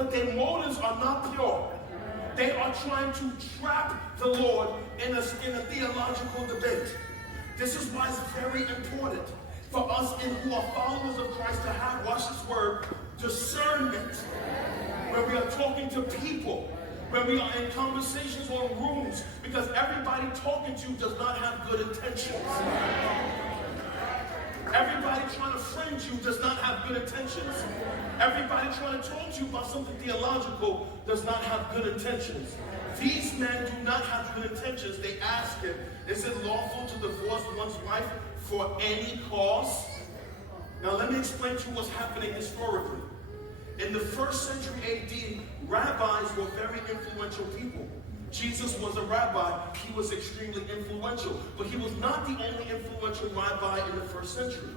but their motives are not pure. They are trying to trap the Lord in a theological debate. This is why it's very important for us who are followers of Christ to have, watch this word, discernment. When we are talking to people, when we are in conversations or rooms, because everybody talking to you does not have good intentions. Everybody trying to friend you does not have good intentions. Everybody trying to talk to you about something theological does not have good intentions. These men do not have good intentions. They ask him, is it lawful to divorce one's wife for any cause? Now let me explain to you what's happening historically. In the 1st century AD, rabbis were very influential people. Jesus was a rabbi. He was extremely influential. But he was not the only influential rabbi in the 1st century.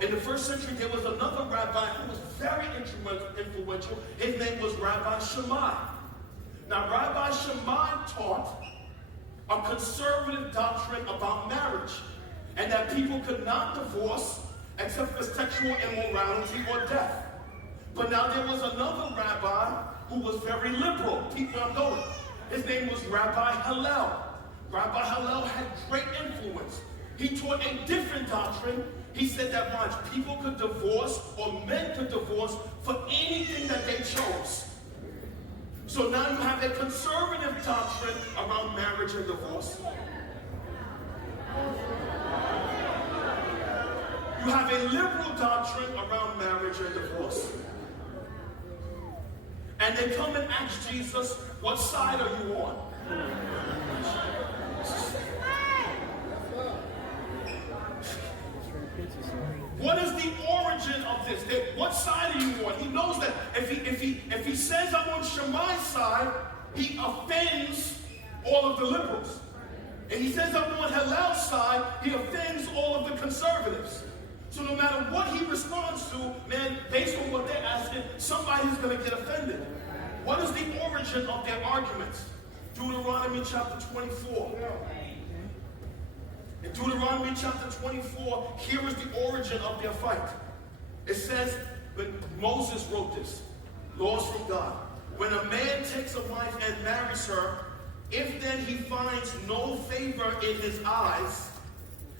In the 1st century, there was another rabbi who was very influential. His name was Rabbi Shammai. Now, Rabbi Shammai taught a conservative doctrine about marriage, and that people could not divorce except for sexual immorality or death. But now there was another rabbi who was very liberal. People know it. His name was Rabbi Hillel. Rabbi Hillel had great influence. He taught a different doctrine. He said that watch, people could divorce, or men could divorce for anything that they chose. So now you have a conservative doctrine around marriage and divorce. You have a liberal doctrine around marriage and divorce. And they come and ask Jesus, what side are you on? What is the origin of this? What side are you on? He knows that if he says I'm on Shammai's side, he offends all of the liberals. And he says I'm on Hillel's side, he offends all of the conservatives. So no matter what he responds to, man, based on what they're asking, somebody's going to get offended. What is the origin of their arguments? Deuteronomy chapter 24. In Deuteronomy chapter 24, here is the origin of their fight. It says, when Moses wrote this, laws from God, when a man takes a wife and marries her, if then he finds no favor in his eyes,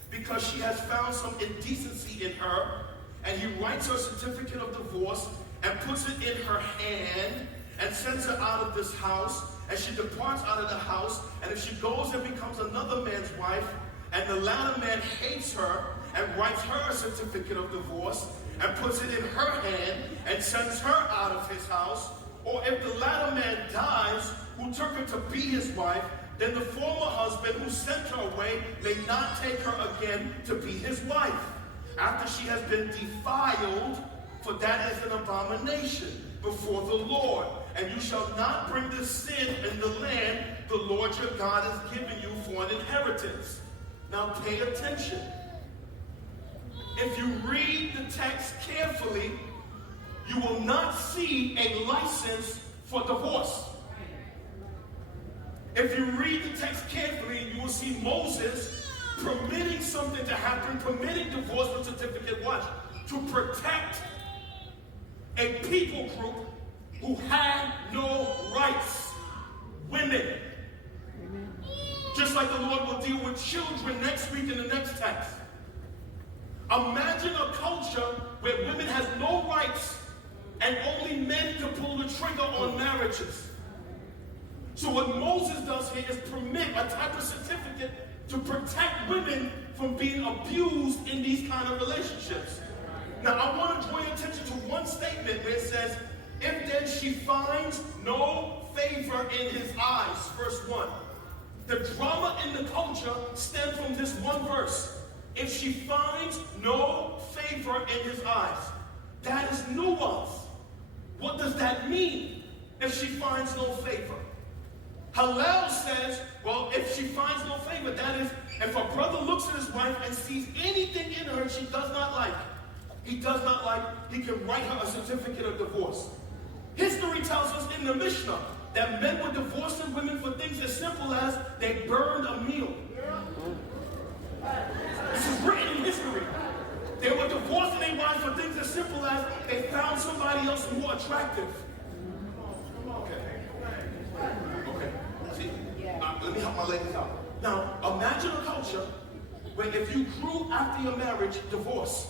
because she has found some indecency in her, and he writes her certificate of divorce and puts it in her hand and sends her out of this house, and she departs out of the house, and if she goes and becomes another man's wife, and the latter man hates her and writes her a certificate of divorce and puts it in her hand and sends her out of his house, or if the latter man dies who took her to be his wife, then the former husband who sent her away may not take her again to be his wife, after she has been defiled, for that is an abomination before the Lord. And you shall not bring this sin in the land the Lord your God has given you for an inheritance. Now pay attention. If you read the text carefully, you will not see a license for divorce. If you read the text carefully, you will see Moses permitting something to happen, permitting divorce with certificate, watch, to protect a people group who had no rights. Women. Just like the Lord will deal with children next week in the next text. Imagine a culture where women has no rights and only men can pull the trigger on marriages. So what Moses does here is permit a type of certificate to protect women from being abused in these kind of relationships. Now I want to draw your attention to one statement where it says, if then she finds no favor in his eyes, verse 1. The drama in the culture stems from this one verse. If she finds no favor in his eyes. That is nuance. What does that mean, if she finds no favor? Hillel says, well, if she finds no favor, that is, if a brother looks at his wife and sees anything in her she does not like, he can write her a certificate of divorce. History tells us in the Mishnah that men were divorcing women for things as simple as they burned a meal. This is written in history. They were divorcing their wives for things as simple as they found somebody else more attractive. Now, imagine a culture where if you grew after your marriage, divorce.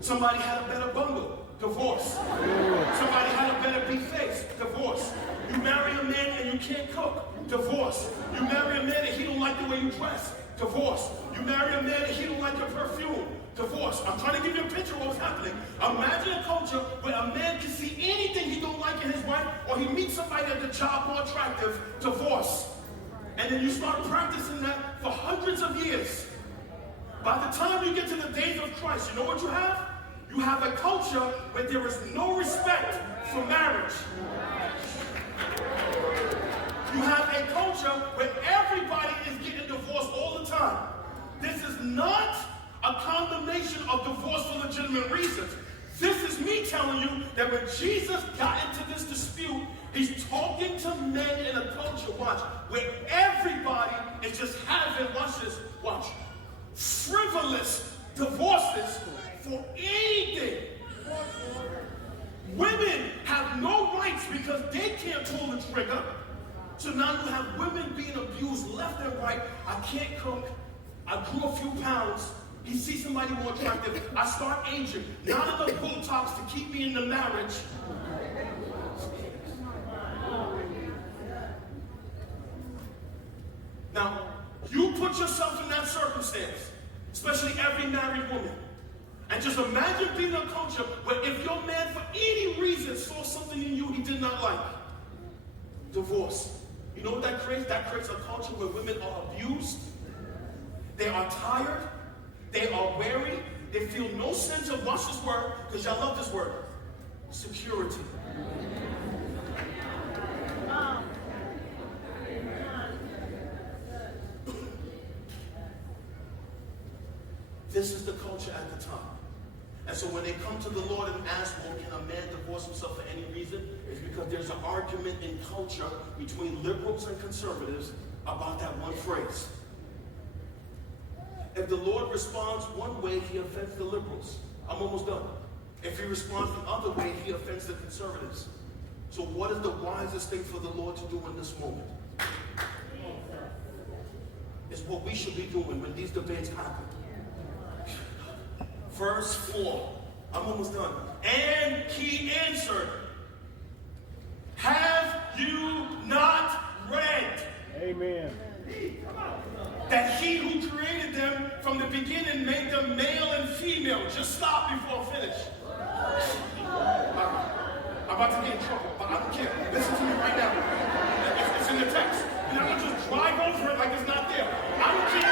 Somebody had a better bundle, divorce. Somebody had a better big face, divorce. You marry a man and you can't cook, divorce. You marry a man and he don't like the way you dress, divorce. You marry a man and he don't like your perfume, divorce. I'm trying to give you a picture of what's happening. Imagine a culture where a man can see anything he don't like in his wife, or he meets somebody at the job more attractive, divorce. And then you start practicing that for hundreds of years. By the time you get to the days of Christ, you know what you have? You have a culture where there is no respect for marriage. You have a culture where everybody is getting divorced all the time. This is not a condemnation of divorce for legitimate reasons. This is me telling you that when Jesus got into this dispute, he's talking to men in a culture, watch, where everybody is just having, watch this, watch, frivolous divorces for anything. Women have no rights because they can't pull the trigger. So now you have women being abused left and right. I can't cook. I grew a few pounds. He sees somebody more attractive. I start aging. Not enough Botox to keep me in the marriage. Now, you put yourself in that circumstance, especially every married woman. And just imagine being in a culture where if your man for any reason saw something in you he did not like, divorce. You know what that creates? That creates a culture where women are abused. They are tired. They are weary. They feel no sense of, watch this word, because y'all love this word, security. This is the culture at the time. And so when they come to the Lord and ask, well, can a man divorce himself for any reason? It's because there's an argument in culture between liberals and conservatives about that one phrase. If the Lord responds one way, he offends the liberals. I'm almost done. If he responds the other way, he offends the conservatives. So what is the wisest thing for the Lord to do in this moment? It's what we should be doing when these debates happen. Verse 4. I'm almost done. And he answered, have you not read? Amen. That he who created them from the beginning made them male and female. Just stop before I finish. I'm about to get in trouble, but I don't care. Listen to me right now. It's in the text. You're not going to just drive over it like it's not there. I don't care